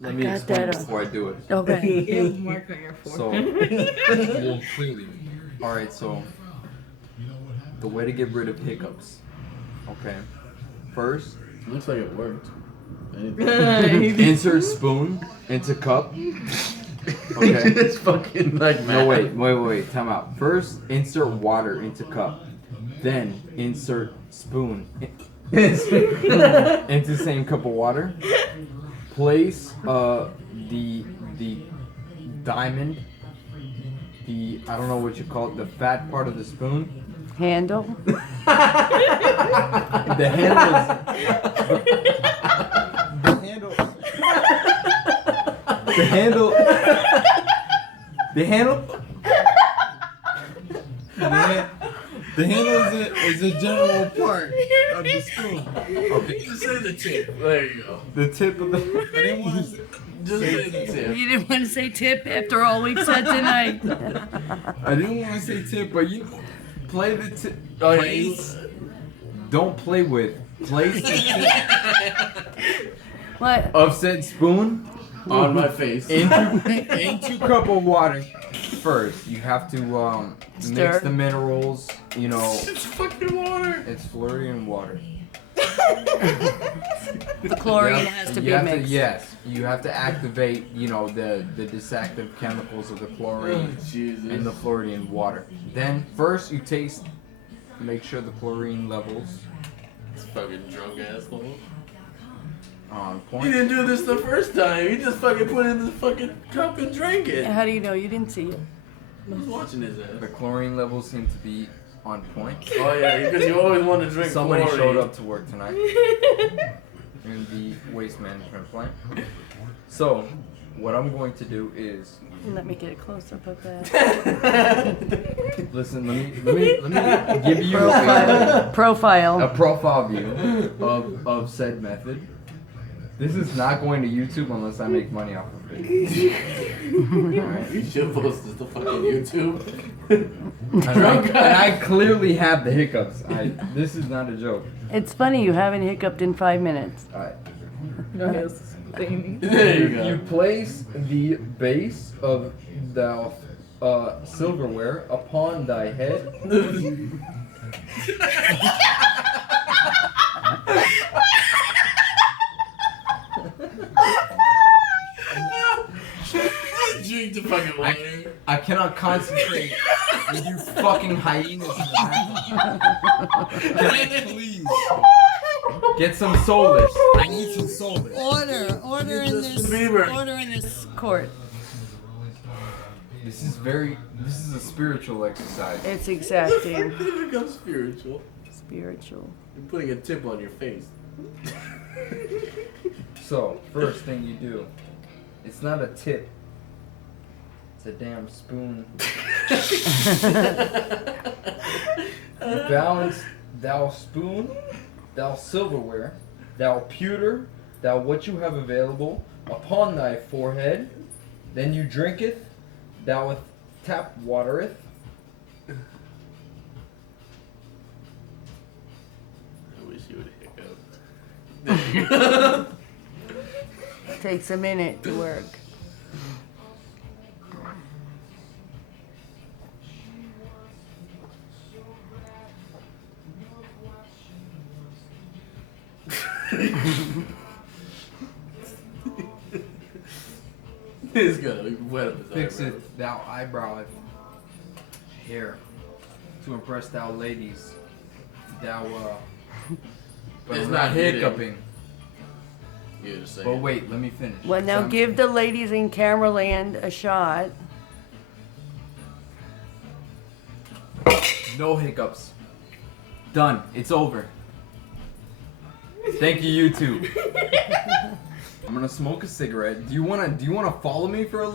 Let me explain before I do it. Okay. You have a mark on your So, forehead. well, clearly. Alright, so, the way to get rid of hiccups. Okay. First, Looks like it worked. insert spoon into cup. Okay. It's fucking like No, wait. Time out. First, insert water into cup. Then, insert spoon into same cup of water. Place the diamond, I don't know what you call it, the fat part of the spoon. Handle. The handle is The handle is a general part of the spoon. Okay. Just say the tip. There you go. The tip of the. I didn't want to just say the tip. You didn't want to say tip after all we've said tonight. I didn't want to say tip, but you play the tip. Place. Don't play with. Place the tip What? of said spoon On my face. into cup of water. First, you have to mix Stir. the minerals. You know, It's fucking water. it's Floridian water. The chlorine has to be mixed. Yes, you have to activate, you know, the disactive chemicals of the chlorine Jesus. in the Floridian water. Then first you taste, make sure the chlorine levels This fucking drunk asshole. on You point. didn't do this the first time. You just fucking put it in the fucking cup and drank it. How do you know? You didn't see it. I was watching his The ass. chlorine levels seem to be on point. Oh yeah, because you always want to drink Somebody chlorine. showed up to work tonight in the waste management plant. So, what I'm going to do is Let me get a close up of that. listen. Let me give you Profile. a Profile. profile view of said method. This is not going to YouTube unless I make money off of it. Alright. You should post this to fucking YouTube. And I clearly have the hiccups. This is not a joke. It's funny you haven't hiccuped in 5 minutes. Alright. No, it's staining. There you go. You place the base of the silverware upon thy head. Drink the fucking water. I cannot concentrate with you fucking hyenas in the background. Please. Get some soulless. I need some soulless. Order in Justin Bieber. Order in this court. This is a spiritual exercise. It's Fuck exacting. did it become spiritual? Spiritual. You're putting a tip on your face. So, first thing you do, it's not a tip. It's a damn spoon. Balance, thou spoon, thou silverware, thou pewter, thou what you have available, upon thy forehead. Then you drinketh, thou with tap watereth. I wish you would hiccup. Takes a minute to work. It's gonna be wet up his Fix eyebrows. it, thou eyebroweth, hair, to impress thou ladies. Thou, but It's we're not not hitting. hiccuping. You're just But saying. wait, let me finish. Well, now Some- give the ladies in camera land a shot. No hiccups. Done. It's over. Thank you, YouTube. I'm gonna smoke a cigarette. Do you wanna follow me for a little?